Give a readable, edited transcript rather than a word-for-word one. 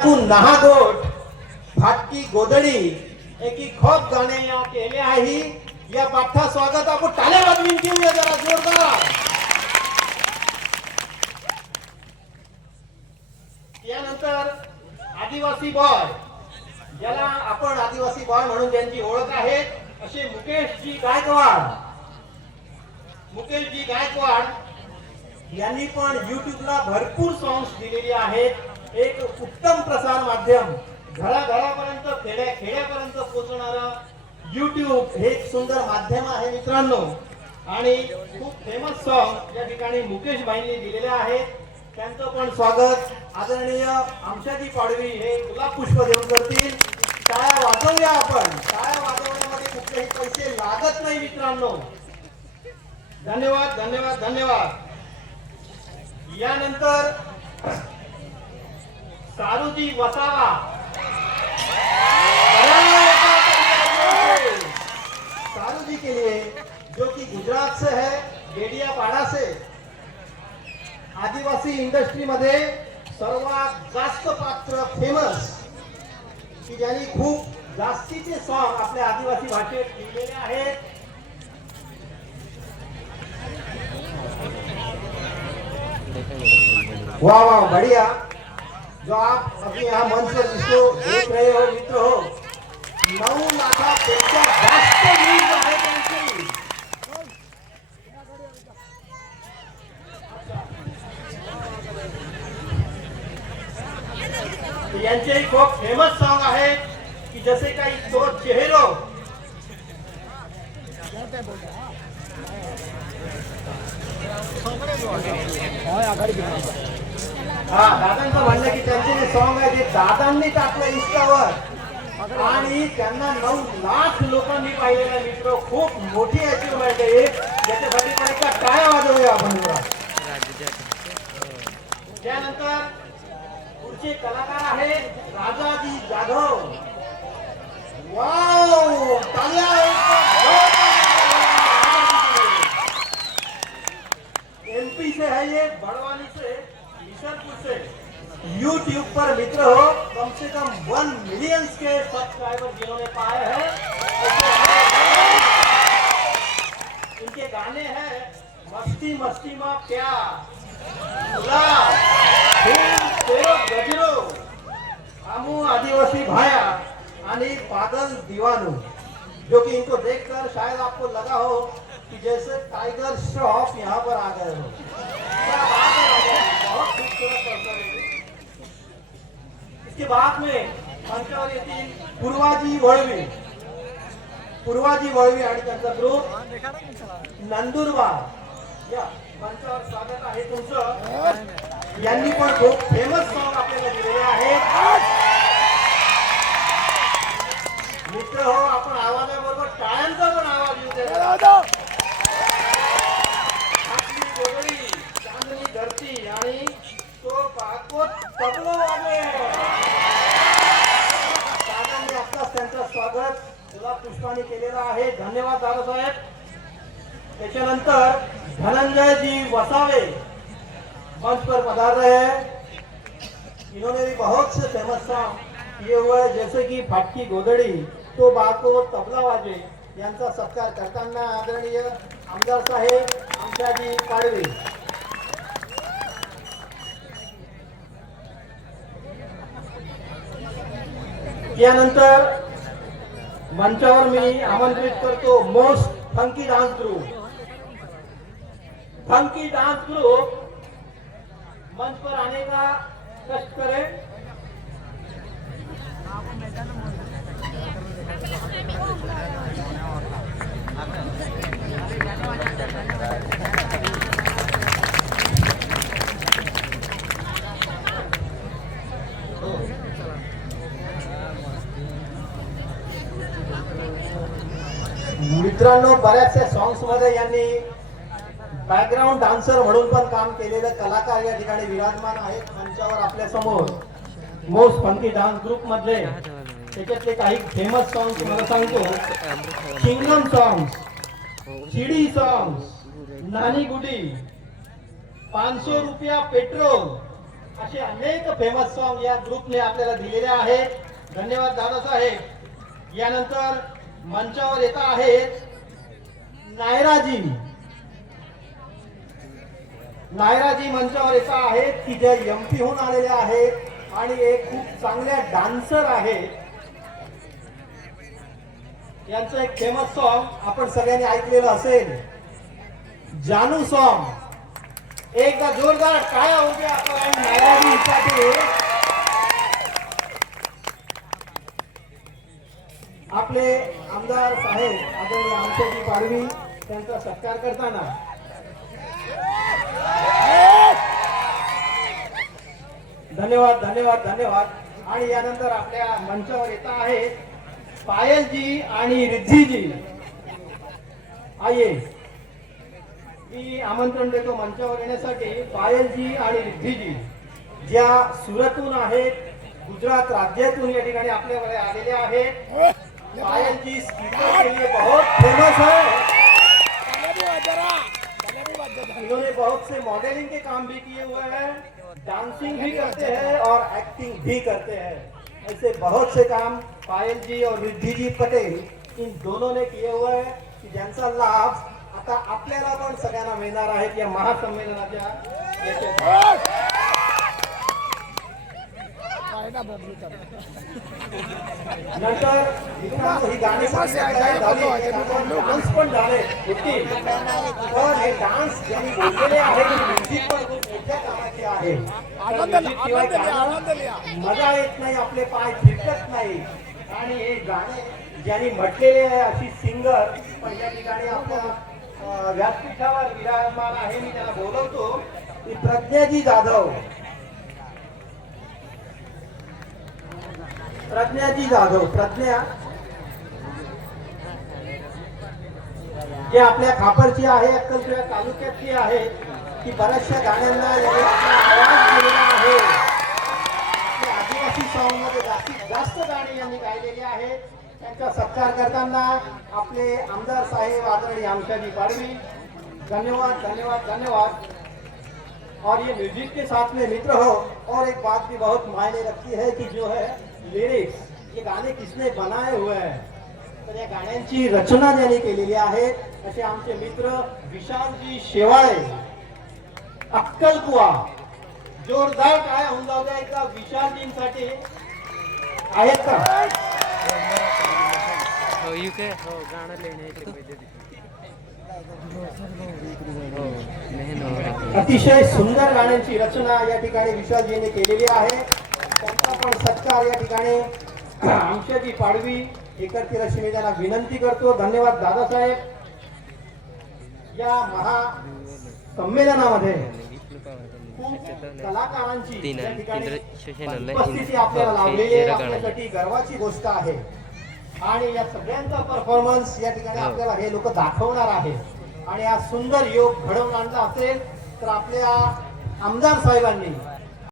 नाहागोट फाटकी गोदडी एकी खूप गाणे या केले आहे. या पाठा स्वागत आपण टाळ्या वाजवून घेऊया जरा जोरदार. यानंतर आदिवासी बॉय, ज्याला आपण आदिवासी बॉय म्हणून ज्यांची ओळख आहे असे मुकेशजी गायकवाड. मुकेशजी गायकवाड यांनी पण युट्यूबला भरपूर सॉंग्स दिलेली आहेत. एक उत्तम प्रसार माध्यम, घराघरापर्यंत खेड्यापर्यंत पोहोचणारा युट्यूब हे एक सुंदर माध्यम आहे मित्रांनो. आणि खूप फेमस सॉंग या ठिकाणी मुकेश भाईंनी दिलेले आहेत. त्यांचं पण स्वागत आदरणीय आमशाजी पाडवी हे गुलाब पुष्प देऊन करतील. टाळ्या वाजवूया आपण. टाळ्या वाजवण्यामध्ये कुठलेही पैसे लागत नाही मित्रांनो. धन्यवाद धन्यवाद धन्यवाद. यानंतर सारूजी वसावा, सारूजी के लिए जो कि गुजरात से है, डेडियापाड़ा से. आदिवासी इंडस्ट्री मध्ये सर्वात जास्त पात्र फेमस की ज्यांनी खूप जास्तीचे सॉंग आपल्या आदिवासी भाषेत लिहिलेले आहेत. वाह वाह बढ़िया. जो आप अभी यहाँ मंच पर जिसको देख रहे हो मित्र हो, 9 लाखापेक्षा जास्त व्ह्यूज आहेत त्यांची. यांचे खूप फेमस सॉन्ग आहेत की जसे काही तो चेहरो. हा, दादांचं म्हणणं की त्यांचे जे सॉंग आहे ते दादांनी टाकलं इंस्टावर आणि त्यांना 9 लाख लोकांनी पाहिलेला मित्र. खूप मोठी अचीवमेंट आहे. त्याच्यासाठी पण एका टाळ्या वाजवूया आपण. त्यानंतर पुढचे कलाकार आहेत राजाजी जाधव. वाव, टाळ्या. एमपी से है ये, बड़वानी से, ईशरपुर से. यूट्यूब पर मित्र हो कम से कम 1 मिलियन के सब्सक्राइबर जिन्होंने पाए हैं. इनके गाने हैं मस्ती मस्ती मा प्यार, गुलाब, फूल तेरो गजरो, हमू आदिवासी भाया आणि पागल दीवानू. जो कि इनको देखकर शायद आपको लगा हो कि जैसे टाइगर श्रॉफ यहाँ पर आ गए हो. क्या बात है, बहुत खूबसूरत अवसर है. इसके बाद में मंचावर येथील पूर्वाजी वळवी, पूर्वाजी वळवी आणि त्यांचा ग्रुप नंदुरबार या मंचावर स्वागत आहे तुमचं. यांनी पण खूप फेमस सॉंग आपल्याला दिलेले आहेत. मित्र हो, आपण आवाजाबरोबर टाळ्यांचा पण आवाज येऊ द्या. चांदनी धरती आणि तो पाको तबलो वाले. दादांनी आत्ताच त्यांचं स्वागत गुलाब पुष्पाने केलेलं आहे. धन्यवाद दादासाहेब. त्याच्यानंतर धनंजयजी वसावे मंच पर पधार रहे हैं. इन्होंने भी बहुत से फेमस सॉन्ग किए हुए हैं जैसे कि फाटकी गोदड़ी, तो बाको तबला वाजे. यांचा सत्कार करताना आदरणीय आमदार साहेब आमशाजी पाडवी. त्यानंतर मंचावर मी आमंत्रित करतो most funky dance group. Funky dance group मंच पर आने का कष्ट करें. मित्रांनो, बऱ्याचशा सॉंग्स मध्ये यांनी बॅकग्राऊंड डान्सर म्हणून पण काम केलेलं कलाकार या ठिकाणी विराजमान आहेत मंचावर आपल्या समोर. मोस्ट फंकी डान्स ग्रुप मधले त्याच्यातले काही फेमस सॉंग्स मला सांगतो. चिंगम सॉंग्स, चिडी सॉंग्स, नानी गुडी, 500 रुपया पेट्रोल, असे अनेक फेमस सॉन्ग या ग्रुपने आपल्याला दिलेले आहेत. धन्यवाद दादासाहेब. यानंतर मंचावर येत आहेत नायराजी. नायराजी मंचावर येत आहेत की ज्या एमपी हून आलेल्या आहेत आणि एक खूप चांगल्या डान्सर आहेत. यांचं एक फेमस सॉन्ग आपण सगळ्यांनी ऐकलेलं असेल, जानू सॉन्ग. एकदा जोरदार टाळ्या होऊ द्या आपण नायराजीसाठी. आपले आमदार साहेब आदरणीय आमच्याजी पारवी त्यांचा सत्कार करताना धन्यवाद धन्यवाद धन्यवाद. आणि यानंतर आपल्या मंचावर येत आहेत पायलजी आणि रिद्धीजी. आइए, मी आमंत्रण देतो मंचावर येण्यासाठी पायलजी आणि रिद्धीजी, ज्या सुरतहून आहेत, गुजरात राज्यातून या ठिकाणी आपल्याकडे आलेले आहेत. पायलजी स्पीकर के लिए बहुत फेमस है. इन्होंने बहुत से मॉडलिंग के काम भी किए हुए हैं, डांसिंग भी करते हैं और एक्टिंग भी करते हैं. ऐसे बहुत से काम पायल जी और रिद्धि जी पटेल इन दोनों ने किए हुए हैं की ज्यांचा लाभ आता आपल्याला पण सगळ्यांना मिळणार आहे या महासंमेलनाच्या नंतर ही गाणी डान्स पण झाले होती. तर हे डान्स ज्यांनी बोललेले आहे म्युझिक पण खूप मोठ्या कामाची आहे. मजा येत नाही, आपले पाय थिरकत नाही. आणि हे गाणे ज्यांनी म्हटलेले आहे अशी सिंगर पण या ठिकाणी आपल्या व्यासपीठावर विराजमान आहे. मी त्यांना बोलवतो की प्रज्ञाजी जाधव. प्रज्ञाजी जाधव, प्रज्ञा जे आपल्या खापरची आहे, अक्कलकोट तालुक्यातली आहे, की बऱ्याचशा गाण्यांना यांनी आवाज दिलेला आहे. आदिवासी सॉन्ग मध्ये जास्तीत जास्त गाणी यांनी गायलेली आहेत. त्यांचा सत्कार करताना आपले आमदार साहेब आदरणीय आमशाजी पारवी. धन्यवाद धन्यवाद धन्यवाद. और ये म्यूजिक के साथ में मित्र हो, और एक बात भी बहुत मायने रखती है कि जो है लिरिक्स, ये गाणे किसने बनाए हुए हैं. तर या गाण्यांची रचना ज्यांनी केलेली आहे असे आमचे मित्र विशालजी शेवाळे, अक्कलकुवा. जोरदार टाळ्या होऊन जाऊ द्या एकदा विशालजींसाठी. आहेत का? अतिशय सुंदर गाण्यांची रचना या ठिकाणी विशालजींनी केलेली आहे. त्यांचा पण सत्कार या ठिकाणी आमच्याजी पाडवी हे करतील अशी मी त्यांना विनंती करतो. धन्यवाद दादासाहेब. या महासंमेलनामध्ये कलाकारांची या ठिकाणी उपस्थिती आपल्याला लाभलेली आहे, आपल्यासाठी गर्वाची गोष्ट आहे. आणि या सगळ्यांचा परफॉर्मन्स या ठिकाणी आपल्याला हे लोक दाखवणार आहे. आणि हा सुंदर योग घडवून आणला असेल तर आपल्या आमदार साहेबांनी